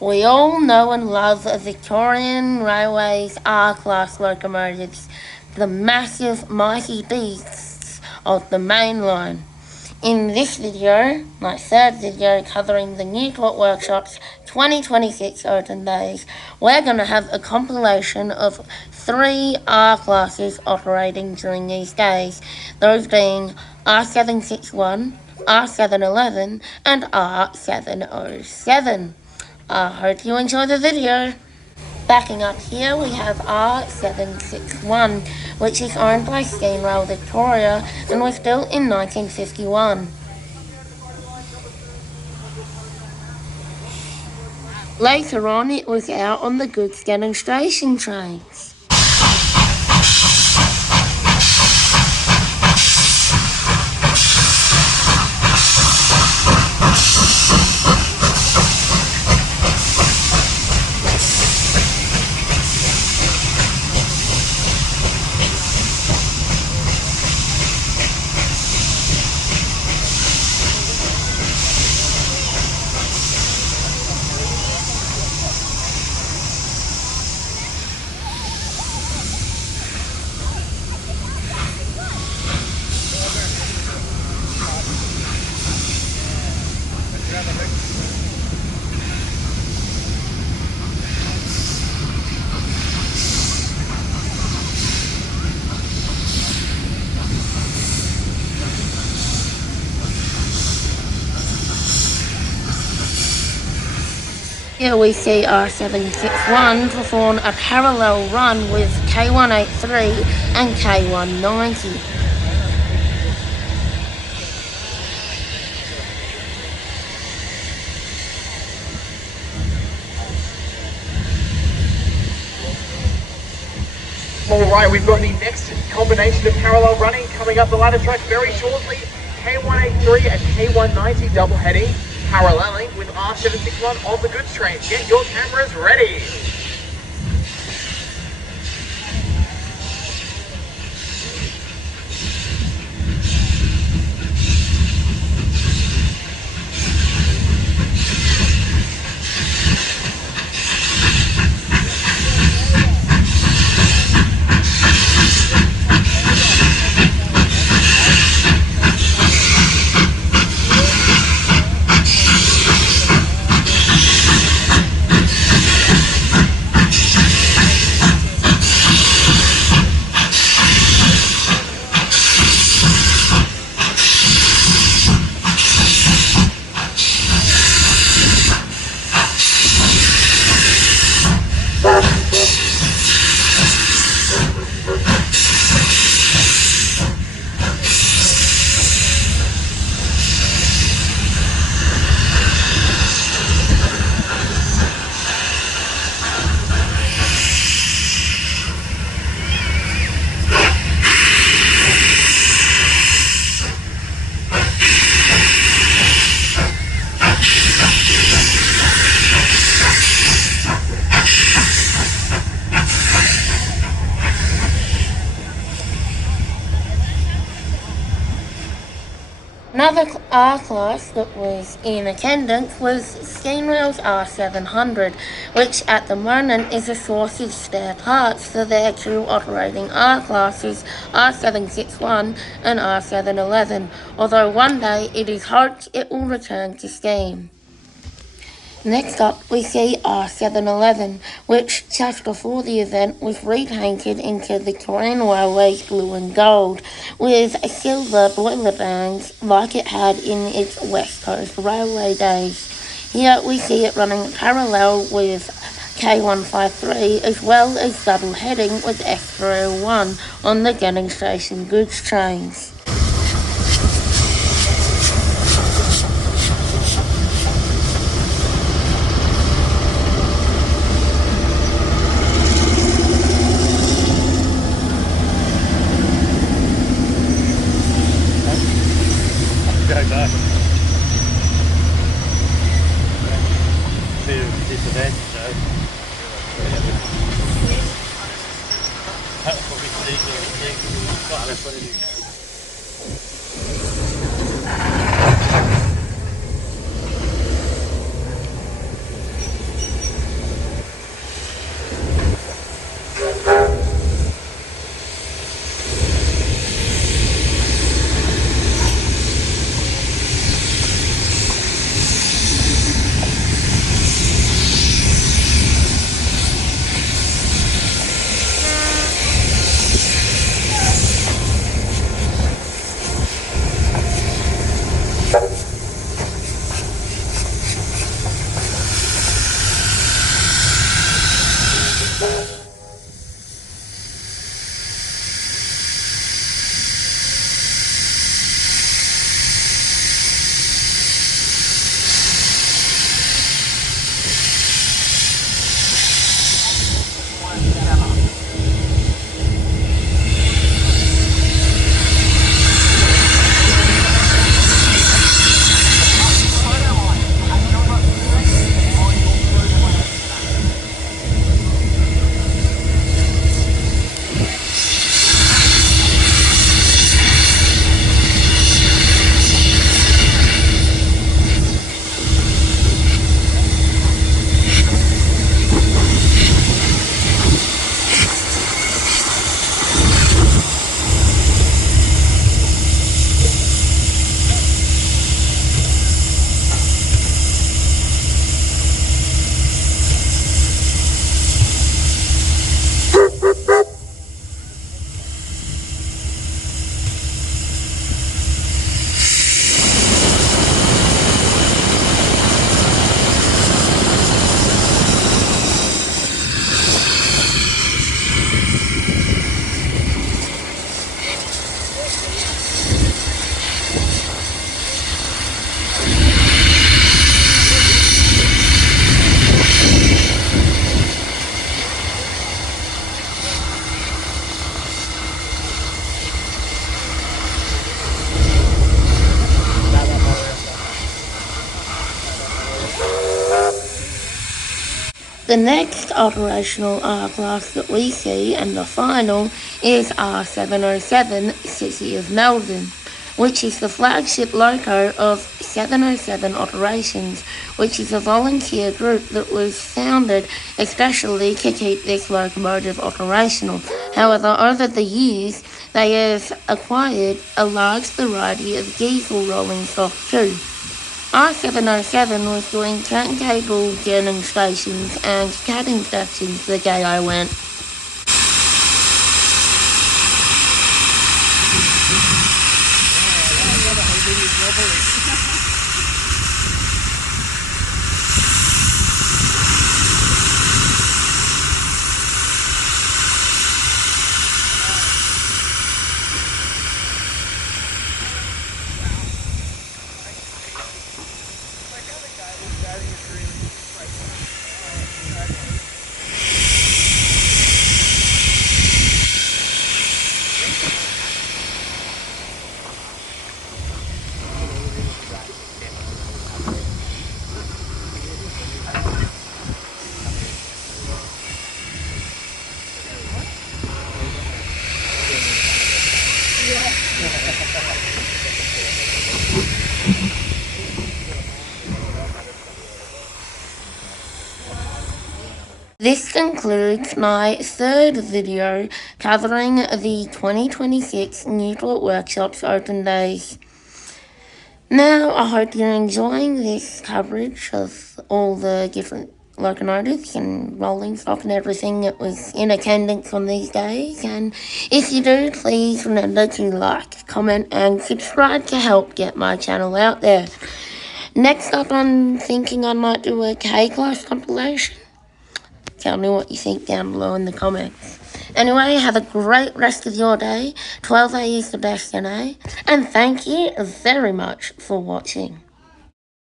We all know and love Victorian Railways R-Class locomotives, the massive mighty beasts of the main line. In this video, my third video covering the Newport Workshops 2026 Open Days, we're going to have a compilation of 3 R-classes operating during these days, those being R761, R711 and R707. I hope you enjoy the video. Backing up here we have R761, which is owned by Rail Victoria and was built in 1951. Later on it was out on the goods demonstration trains. Here we see R761 perform a parallel run with K183 and K190. Alright, we've got the next combination of parallel running coming up the ladder track very shortly. K183 and K190 double heading, paralleling with R761 on the goods train. Get your cameras ready. Another R-Class that was in attendance was Rail's R700, which at the moment is a source of spare parts for their 2 operating R-Classes, R761 and R711, although one day it is hoped it will return to steam. Next up we see R711, which just before the event was repainted into Victorian Railways blue and gold, with silver boiler bands like it had in its West Coast Railway days. Here we see it running parallel with K153 as well as double heading with S301 on the demonstration goods trains. The next operational R-Class that we see, and the final, is R707 City of Melbourne, which is the flagship loco of 707 Operations, which is a volunteer group that was founded especially to keep this locomotive operational. However, over the years, they have acquired a large variety of diesel rolling stock too. R707 was doing turntable turning stations and cutting sections the day I went. This concludes my third video covering the 2026 Newport Workshops Open Days. Now, I hope you're enjoying this coverage of all the different locomotives and rolling stock and everything that was in attendance on these days. And if you do, please remember to like, comment, and subscribe to help get my channel out there. Next up, I'm thinking I might do a K-Class compilation. Tell me what you think down below in the comments. Anyway, have a great rest of your day. 12A is the best NA. And thank you very much for watching.